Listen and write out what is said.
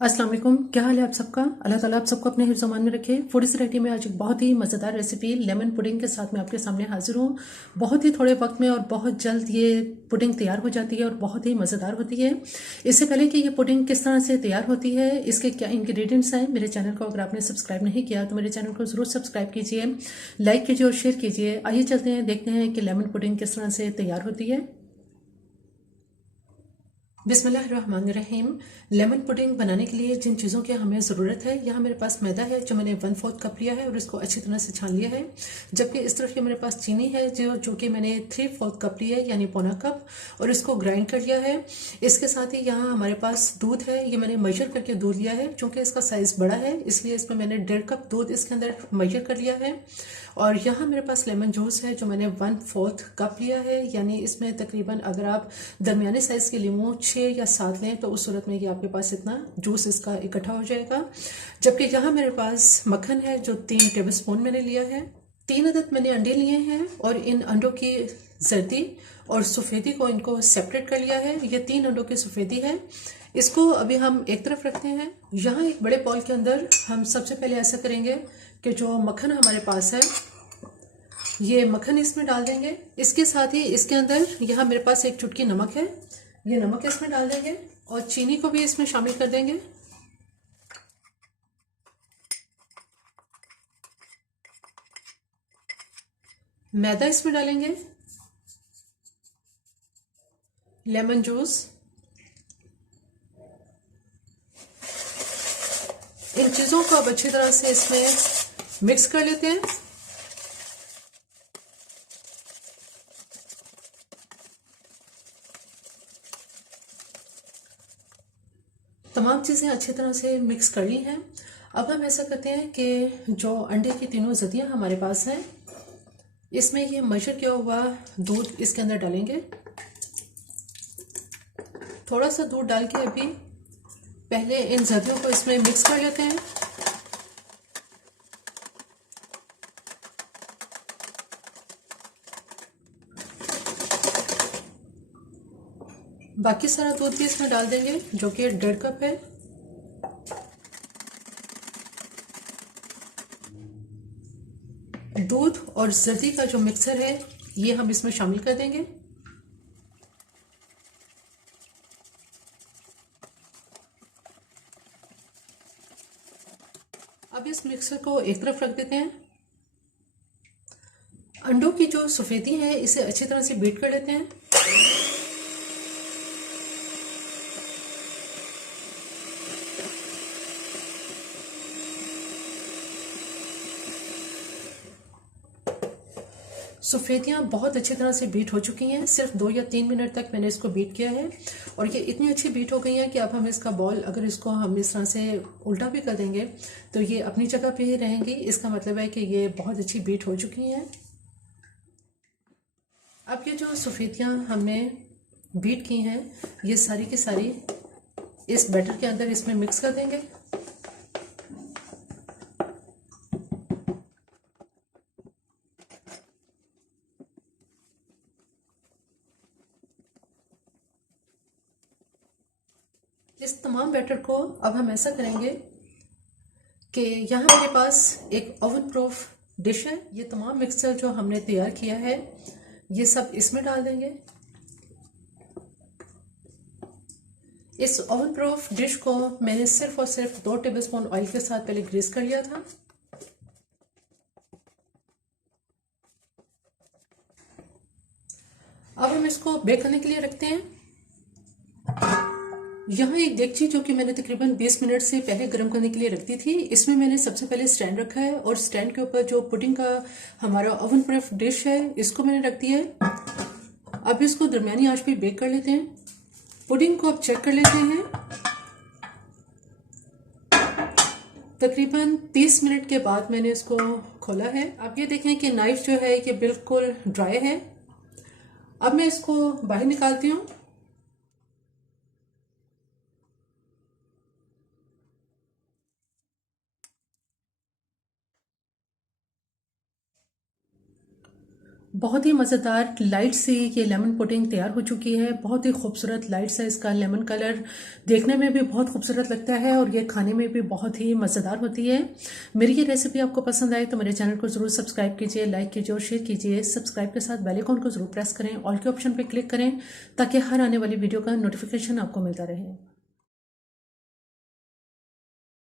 अस्सलाम वालेकुम। क्या हाल है आप सबका? अल्लाह ताला आप सबको अपने हिफ्ज़ मान में रखे। फूडी वैरायटी में आज एक बहुत ही मज़ेदार रेसिपी लेमन पुडिंग के साथ मैं आपके सामने हाजिर हूँ। बहुत ही थोड़े वक्त में और बहुत जल्द ये पुडिंग तैयार हो जाती है और बहुत ही मज़ेदार होती है। इससे पहले कि ये पुडिंग किस तरह से तैयार होती है, इसके क्या इंग्रेडिएंट्स हैं, मेरे चैनल को अगर आपने सब्सक्राइब नहीं किया तो मेरे चैनल को ज़रूर सब्सक्राइब कीजिए, लाइक कीजिए और शेयर कीजिए। आइए चलते हैं, देखते हैं कि लेमन पुडिंग किस तरह से तैयार होती है। बिस्मिल्लाहिर्रहमानिर्रहीम। लेमन पुडिंग बनाने के लिए जिन चीज़ों की हमें ज़रूरत है, यहाँ मेरे पास मैदा है जो मैंने 1/4 कप लिया है और इसको अच्छी तरह से छान लिया है। जबकि इस तरफ ये मेरे पास चीनी है जो कि मैंने 3/4 कप ली है, यानी पौना कप, और इसको ग्राइंड कर लिया है। इसके साथ ही यहाँ हमारे पास दूध है, ये मैंने मेजर करके दूध लिया है। चूँकि इसका साइज़ बड़ा है इसलिए इसमें मैंने 1.5 कप दूध इसके अंदर मेजर कर लिया है। और यहाँ मेरे पास लेमन जूस है जो मैंने 1/4 कप लिया है, यानी इसमें तकरीबन अगर आप दरमियाने साइज़ के लीमू 6 या 7 लें तो उस सूरत में ये आपके पास इतना जूस इसका इकट्ठा हो जाएगा। जबकि यहाँ मेरे पास मक्खन है जो 3 टेबल स्पून मैंने लिया है। 3 अदद मैंने अंडे लिए हैं और इन अंडों की जर्दी और सफ़ेदी को इनको सेपरेट कर लिया है। ये 3 अंडों की सफ़ेदी है। इसको अभी हम एक तरफ रखते हैं। यहाँ एक बड़े बॉल के अंदर हम सबसे पहले ऐसा करेंगे कि जो मक्खन हमारे पास है ये मक्खन इसमें डाल देंगे। इसके साथ ही इसके अंदर यहाँ मेरे पास एक चुटकी नमक है, ये नमक इसमें डाल देंगे और चीनी को भी इसमें शामिल कर देंगे। मैदा इसमें डालेंगे, लेमन जूस, इन चीज़ों को अब अच्छी तरह से इसमें मिक्स कर लेते हैं। तमाम चीज़ें अच्छी तरह से मिक्स कर ली हैं। अब हम ऐसा करते हैं कि जो अंडे की तीनों जदियाँ हमारे पास हैं इसमें ये मेजर किया हुआ दूध इसके अंदर डालेंगे। थोड़ा सा दूध डाल के अभी पहले इन जदियों को इसमें मिक्स कर लेते हैं। बाकी सारा दूध भी इसमें डाल देंगे जो कि 1.5 कप है। दूध और जर्दी का जो मिक्सर है ये हम इसमें शामिल कर देंगे। अब इस मिक्सर को एक तरफ रख देते हैं। अंडों की जो सफ़ेदी है इसे अच्छी तरह से बीट कर लेते हैं। सफ़ेदियाँ बहुत अच्छी तरह से बीट हो चुकी हैं। सिर्फ 2 या 3 मिनट तक मैंने इसको बीट किया है और ये इतनी अच्छी बीट हो गई है कि अब हम इसका बॉल, अगर इसको हम इस तरह से उल्टा भी कर देंगे तो ये अपनी जगह पे ही रहेंगी। इसका मतलब है कि ये बहुत अच्छी बीट हो चुकी हैं। अब ये जो सफ़ेदियाँ हमने बीट की हैं ये सारी की सारी इस बैटर के अंदर इसमें मिक्स कर देंगे। इस तमाम बैटर को अब हम ऐसा करेंगे कि यहाँ मेरे पास एक ओवन प्रूफ डिश है। ये तमाम मिक्सचर जो हमने तैयार किया है ये सब इसमें डाल देंगे। इस ओवन प्रूफ डिश को मैंने सिर्फ और सिर्फ 2 टेबलस्पून ऑयल के साथ पहले ग्रीस कर लिया था। अब हम इसको बेक करने के लिए रखते हैं। यहाँ एक देगची जो कि मैंने तकरीबन 20 मिनट से पहले गर्म करने के लिए रख दी थी, इसमें मैंने सबसे पहले स्टैंड रखा है और स्टैंड के ऊपर जो पुडिंग का हमारा ओवन प्रूफ डिश है इसको मैंने रख दिया है। अब इसको दरमियानी आंच पे बेक कर लेते हैं। पुडिंग को अब चेक कर लेते हैं। तकरीबन 30 मिनट के बाद मैंने इसको खोला है। अब ये देखें कि नाइफ जो है ये बिल्कुल ड्राई है। अब मैं इसको बाहर निकालती हूँ। बहुत ही मज़ेदार लाइट सी ये लेमन पुडिंग तैयार हो चुकी है। बहुत ही खूबसूरत लाइट सा इसका लेमन कलर देखने में भी बहुत खूबसूरत लगता है और ये खाने में भी बहुत ही मज़ेदार होती है। मेरी ये रेसिपी आपको पसंद आए तो मेरे चैनल को ज़रूर सब्सक्राइब कीजिए, लाइक कीजिए और शेयर कीजिए। सब्सक्राइब के साथ बेल आइकन को ज़रूर प्रेस करें, ऑल के ऑप्शन पर क्लिक करें ताकि हर आने वाली वीडियो का नोटिफिकेशन आपको मिलता रहे।